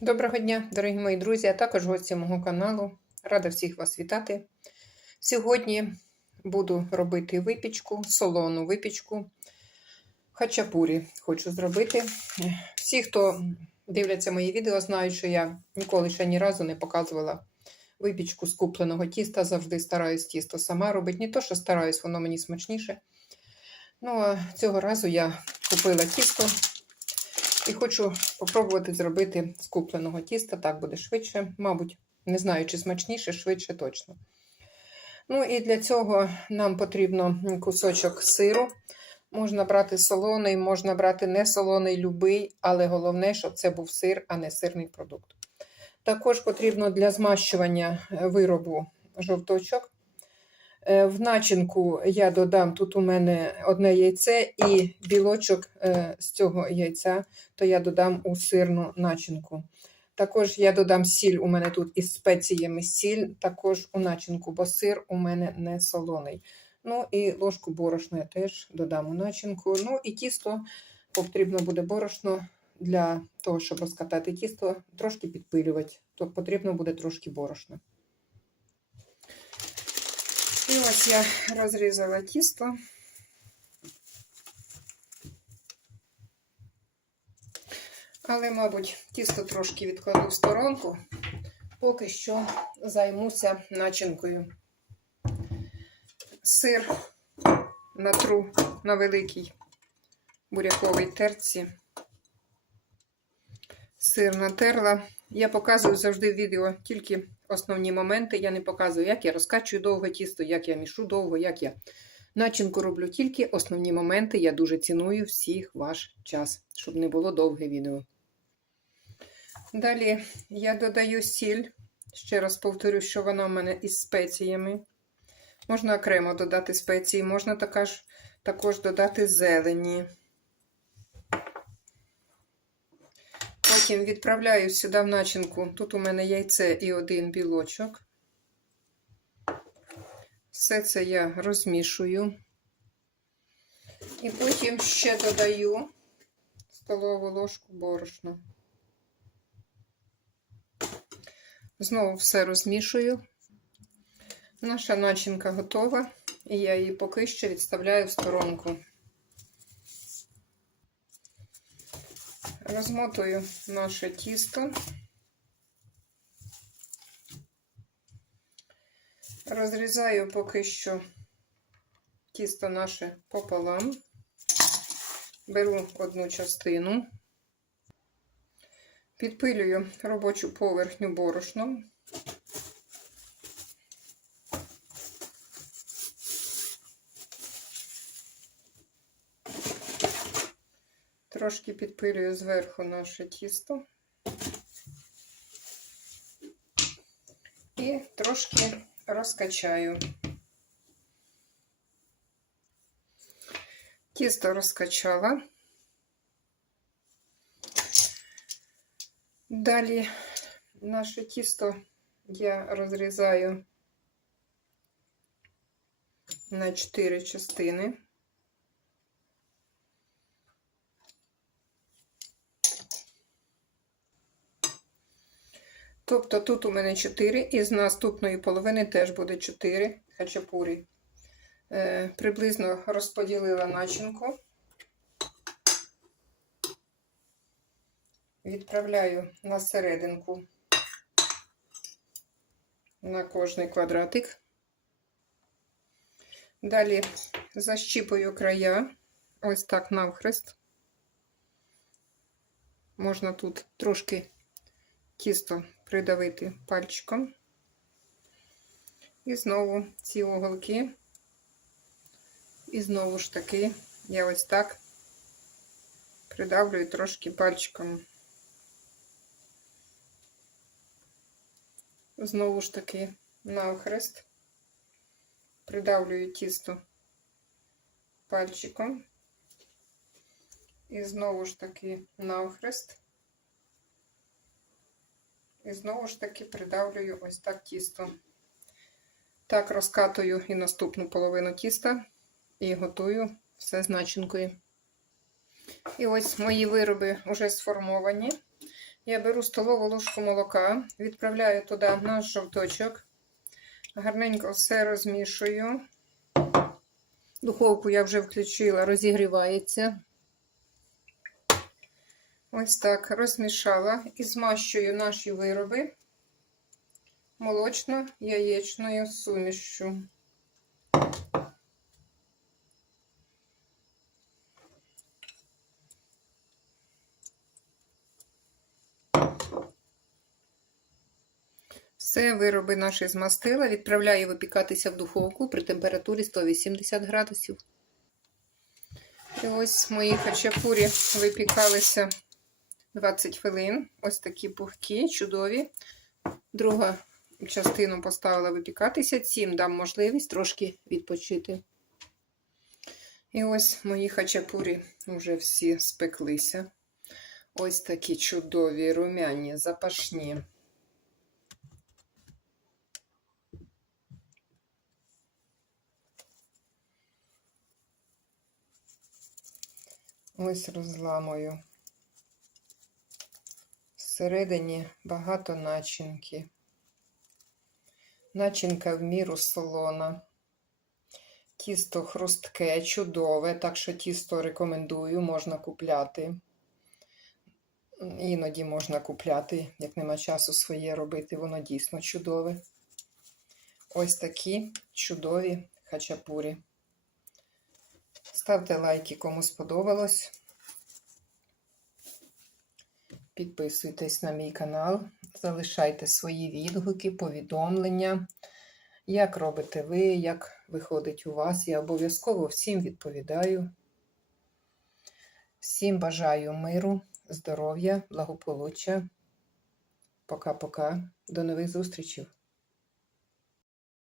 Доброго дня, дорогі мої друзі, а також гості мого каналу. Рада всіх вас вітати. Сьогодні буду робити випічку, солону випічку хачапурі. Хочу зробити. Всі, хто дивляться мої відео, знають, що я ніколи ще ні разу не показувала випічку з купленого тіста. Завжди стараюсь тісто сама робити. Не то, що стараюсь, воно мені смачніше. Ну, а цього разу я купила тісто. І хочу спробувати зробити з купленого тіста, так буде швидше, мабуть, не знаю, чи смачніше, швидше точно. Ну і для цього нам потрібно кусочок сиру. Можна брати солоний, можна брати не солоний, любий, але головне, щоб це був сир, а не сирний продукт. Також потрібно для змащування виробу жовточок. Е, В начинку я додам тут у мене одне яйце і білочок е, з цього яйця, то я додам у сирну начинку. Також я додам сіль, у мене тут із спеціями сіль, також у начинку, бо сир у мене не солоний. Ну і ложку борошна я теж додам у начинку. Ну і тісто потрібно буде борошно для того, щоб розкатати тісто, трошки підпилювати, то потрібно буде трошки борошна. І ось я розрізала тісто. Але, мабуть, тісто трошки відкладу в сторонку, поки що займуся начинкою. Сир натру на великій буряковій терці. Сир натерла. Я показую завжди в відео тільки основні моменти. Я не показую, як я розкачую довго тісто, як я мішу довго, як я начинку роблю. Тільки основні моменти. Я дуже ціную всіх ваш час, щоб не було довге відео. Далі я додаю сіль. Ще раз повторю, що вона в мене із спеціями. Можна окремо додати спеції, можна також, також додати зелені. Потім відправляю сюди в начинку. Тут у мене яйце і один білочок. Все це я розмішую. І потім ще додаю столову ложку борошна. Знову все розмішую. Наша начинка готова, і я її поки що відставляю в сторонку. Розмотую наше тісто, розрізаю поки що тісто наше пополам, беру одну частину, підпилюю робочу поверхню борошном. Трошки підпилюю зверху наше тісто і трошки розкачаю. Тісто розкачала. Далі наше тісто я розрізаю на 4 частини. Тобто тут у мене 4, і з наступної половини теж буде 4 хачапурі. Е, приблизно розподілила начинку. Відправляю на серединку на кожний квадратик. Далі защіпую края, ось так навхрест. Можна тут трошки тісто придавити пальчиком. І знову ці уголки. І знову ж таки, я ось так придавлюю трошки пальчиком. Знову ж таки, навхрест, придавлюю тісто пальчиком. І знову ж таки навхрест. І знову ж таки придавлюю ось так тісто. Так, розкатую і наступну половину тіста і готую все з начинкою. І ось мої вироби вже сформовані. Я беру столову ложку молока, відправляю туди наш жовточок, гарненько все розмішую. Духовку я вже включила, розігрівається. Ось так розмішала і змащую наші вироби молочно-яєчною сумішю. Все, вироби наші змастила, відправляю випікатися в духовку при температурі 180 градусів. І ось мої хачапурі випікалися 20 хвилин. Ось такі пухкі, чудові. Друга частину поставила випікатися. Цим дам можливість трошки відпочити. І ось мої хачапурі вже всі спеклися. Ось такі чудові, румяні, запашні. Ось розламую. Всередині багато начинки. Начинка в міру солона. Тісто хрустке, чудове, так що тісто рекомендую, можна купляти. Іноді можна купляти, як нема часу своє робити, воно дійсно чудове. Ось такі чудові хачапурі. Ставте лайки, кому сподобалось. Підписуйтесь на мій канал, залишайте свої відгуки, повідомлення, як робите ви, як виходить у вас. Я обов'язково всім відповідаю. Всім бажаю миру, здоров'я, благополуччя. Пока-пока. До нових зустрічей!